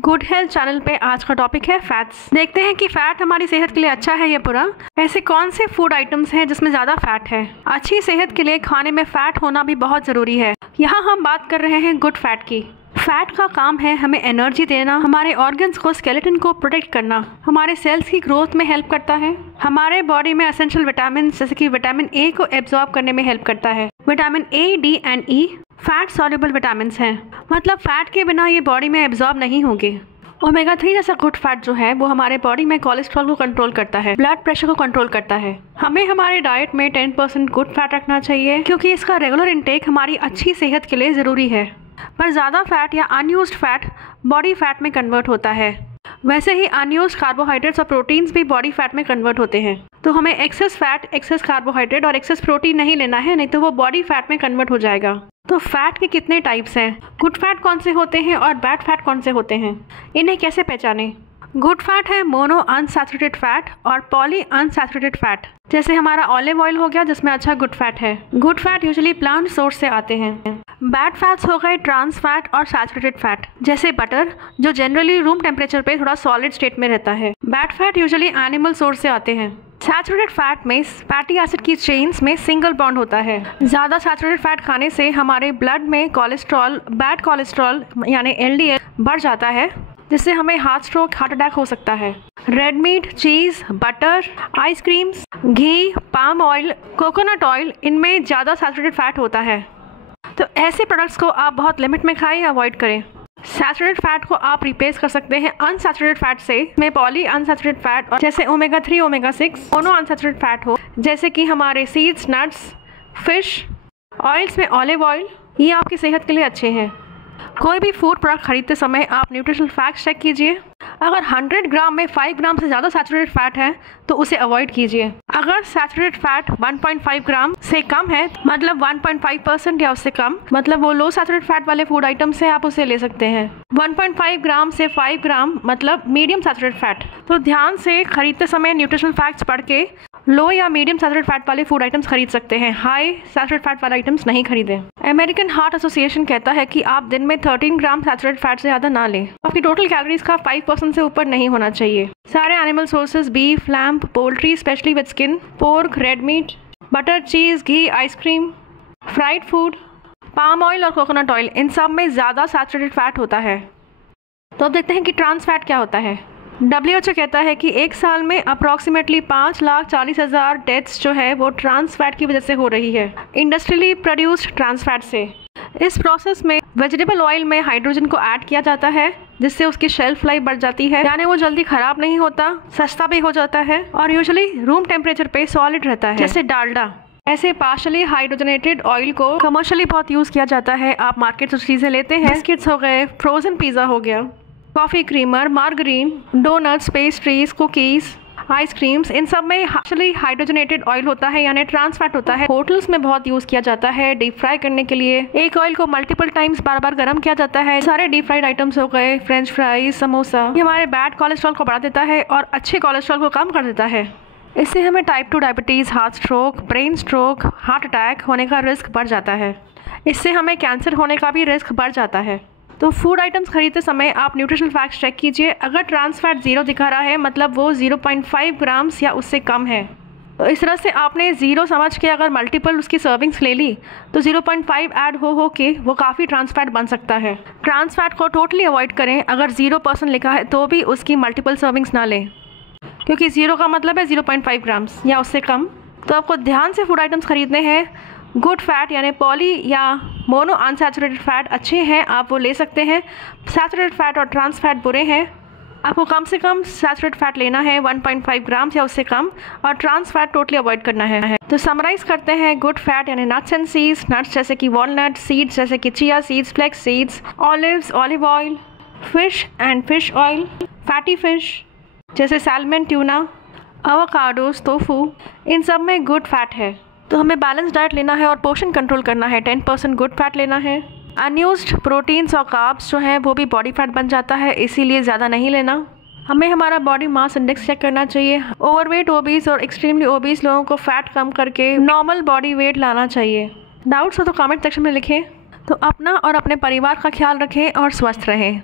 Good health channel पे आज का टॉपिक है फैट्स। देखते हैं कि फैट हमारी सेहत के लिए अच्छा है या बुरा। ऐसे कौन से फूड आइटम्स हैं जिसमें ज़्यादा फैट है। अच्छी सेहत के लिए खाने में फैट होना भी बहुत ज़रूरी है। यहाँ हम बात कर रहे हैं गुड फैट की। फैट का काम है हमें एनर्जी देना, हमारे ऑर्गन्स को, स्केलेटन को प्रोटेक्ट करना, हमारे सेल्स की ग्रोथ में हेल्प करता है, हमारे बॉडी में एसेंशियल विटामिन जैसे कि विटामिन ए को एब्जॉर्ब करने में हेल्प करता है। Vitamin A, D and E fat soluble vitamin हैं, मतलब फैट के बिना ये बॉडी में एब्जॉर्ब नहीं होंगे। ओमेगा 3 जैसा गुड फैट जो है वो हमारे बॉडी में कोलेस्ट्रॉल को कंट्रोल करता है, ब्लड प्रेशर को कंट्रोल करता है। हमें हमारे डाइट में 10% गुड फैट रखना चाहिए क्योंकि इसका रेगुलर इंटेक हमारी अच्छी सेहत के लिए ज़रूरी है। पर ज़्यादा फैट या अनयूज्ड फैट बॉडी फैट में कन्वर्ट होता है। वैसे ही अनयूज्ड कार्बोहाइड्रेट्स और प्रोटीन्स भी बॉडी फैट में कन्वर्ट होते हैं। तो हमें एक्सेस फैट, एक्सेस कार्बोहाइड्रेट और एक्सेस प्रोटीन नहीं लेना है, नहीं तो वो बॉडी फैट में कन्वर्ट हो जाएगा। तो फैट के कितने टाइप्स हैं, गुड फैट कौन से होते हैं और बैड फैट कौन से होते हैं, इन्हें कैसे पहचानें। गुड फैट है मोनो अनसैचुरेटेड फैट और पॉली अनसैचुरेटेड फैट। जैसे हमारा ऑलिव ऑयल हो गया जिसमें अच्छा गुड फैट है। Good fat usually plant source से आते हैं। बैड फैट्स हो गए ट्रांस फैट और सैचुरेटेड फैट, जैसे बटर जो जनरली रूम टेम्परेचर पे थोड़ा सॉलिड स्टेट में रहता है। Bad fat usually animal source से आते हैं। सैचुरेटेड फैट में फैटी एसिड की चेन्स में सिंगल बॉन्ड होता है। ज़्यादा सैचुरेटेड फैट खाने से हमारे ब्लड में कोलेस्ट्रॉल, बैड कोलेस्ट्रॉल यानी LDL बढ़ जाता है, जिससे हमें हार्ट स्ट्रोक, हार्ट अटैक हो सकता है। रेड मीट, चीज़, बटर, आइसक्रीम्स, घी, पाम ऑयल, कोकोनट ऑयल, इनमें ज़्यादा सैचुरेटेड फैट होता है। तो ऐसे प्रोडक्ट्स को आप बहुत लिमिट में खाएं, अवॉइड करें। सैचुरेटेड फैट को आप रिप्लेस कर सकते हैं अनसैचुरेटेड फैट से, में पॉली अनसैचुरेटेड फैट और जैसे ओमेगा 3, ओमेगा 6 दोनों अनसैचुरेटेड फैट हो, जैसे कि हमारे सीड्स, नट्स, फिश, ऑयल्स में ऑलिव ऑयल, ये आपकी सेहत के लिए अच्छे हैं। कोई भी फूड प्रोडक्ट खरीदते समय आप न्यूट्रिशनल फैक्ट्स चेक कीजिए। अगर 100 ग्राम में 5 ग्राम से ज़्यादा सैचुरेटेड फैट है तो उसे अवॉइड कीजिए। अगर सैचुरेटेड फैट 1.5 ग्राम से कम है, मतलब 1.5% या उससे कम, मतलब वो लो सैचुरेटेड फैट वाले फूड आइटम से आप उसे ले सकते हैं। 1.5 ग्राम से 5 ग्राम मतलब मीडियम सैचुरेटेड फैट। तो ध्यान से खरीदते समय न्यूट्रिशनल फैक्ट्स पढ़ के लो या मीडियम सैचुरेटेड फैट वाले फूड आइटम्स खरीद सकते हैं। हाई सैचुरेटेड फैट वाले आइटम्स नहीं खरीदें। अमेरिकन हार्ट एसोसिएशन कहता है कि आप दिन में 13 ग्राम सैचुरेटेड फैट से ज़्यादा ना लें। आपकी टोटल कैलोरीज का 5% से ऊपर नहीं होना चाहिए। सारे animal sources, beef, lamp, poultry specially with skin, pork, red meat, butter, cheese, ghee, ice cream, fried food, palm oil और कोकोनट ऑयल, इन सब में ज़्यादा सैचुरेटेड फैट होता है। तो अब देखते हैं कि ट्रांस फैट क्या होता है। WHO कहता है कि एक साल में अप्रॉक्सीमेटली 5,40,000 डेथ्स जो है वो ट्रांस फैट की वजह से हो रही है, इंडस्ट्रियली प्रोड्यूस्ड ट्रांस फैट से। इस प्रोसेस में वेजिटेबल ऑयल में हाइड्रोजन को ऐड किया जाता है, जिससे उसकी शेल्फ लाइफ बढ़ जाती है, यानी वो जल्दी खराब नहीं होता, सस्ता भी हो जाता है और यूजुअली रूम टेम्परेचर पे सॉलिड रहता है, जैसे डालडा। ऐसे पार्शली हाइड्रोजनेटेड ऑयल को कमर्शियली बहुत यूज़ किया जाता है। आप मार्केट से चीज़ें लेते हैं, बिस्किट्स हो गए, फ्रोजन पिज़्ज़ा हो गया, coffee creamer, margarine, doughnuts, pastries, cookies, ice creams, इन सब में एक्चुअली हाइड्रोजनेटेड ऑयल होता है, यानी ट्रांस फैट होता है। होटल्स में बहुत यूज़ किया जाता है डीप फ्राई करने के लिए। एक ऑयल को मल्टीपल टाइम्स बार बार गर्म किया जाता है। सारे डीप फ्राइड आइटम्स हो गए, फ्रेंच फ्राइज, समोसा, ये हमारे बैड कोलेस्ट्रॉल को बढ़ा देता है और अच्छे कोलेस्ट्रॉल को कम कर देता है। इससे हमें type 2 diabetes, heart stroke, brain stroke, heart attack होने का रिस्क बढ़ जाता है। इससे हमें कैंसर होने का भी रिस्क बढ़ जाता है। तो फूड आइटम्स खरीदते समय आप न्यूट्रिशनल फैक्ट्स चेक कीजिए। अगर ट्रांस फैट 0 दिखा रहा है मतलब वो 0.5 ग्राम्स या उससे कम है। तो इस तरह से आपने 0 समझ के अगर मल्टीपल उसकी सर्विंग्स ले ली तो 0.5 ऐड हो के वो काफ़ी ट्रांस फैट बन सकता है। ट्रांस फैट को टोटली अवॉइड करें। अगर 0% लिखा है तो भी उसकी मल्टीपल सर्विंग्स ना लें, क्योंकि 0 का मतलब है 0.5 ग्राम्स या उससे कम। तो आपको ध्यान से फूड आइटम्स खरीदने हैं। गुड फैट यानी पॉली या मोनो अनसैचुरेटेड फैट अच्छे हैं, आप वो ले सकते हैं। सैचुरेटेड फैट और ट्रांस फैट बुरे हैं। आपको कम से कम सैचुरेटेड फैट लेना है 1.5 ग्राम्स या उससे कम, और ट्रांस फैट टोटली अवॉइड करना है। तो समराइज़ करते हैं, गुड फैट यानी नट्स एंड सीड्स, नट्स जैसे कि वॉलनट, सीड्स जैसे कि chia seeds, flax seeds, olives, olive oil, fish and fish oil, fatty fish जैसे सैल्मन, ट्यूना, एवोकाडोस, टोफू, इन सब में गुड फैट है। तो हमें बैलेंस डाइट लेना है और पोर्शन कंट्रोल करना है। 10% गुड फैट लेना है। अनयूज्ड प्रोटीन्स और कार्ब्स जो हैं वो भी बॉडी फैट बन जाता है, इसीलिए ज़्यादा नहीं लेना। हमें हमारा बॉडी मास इंडेक्स चेक करना चाहिए। ओवरवेट, ओबीस और एक्सट्रीमली ओबीस लोगों को फैट कम करके नॉर्मल बॉडी वेट लाना चाहिए। डाउट्स हो तो कमेंट सेक्शन में लिखें। तो अपना और अपने परिवार का ख्याल रखें और स्वस्थ रहें।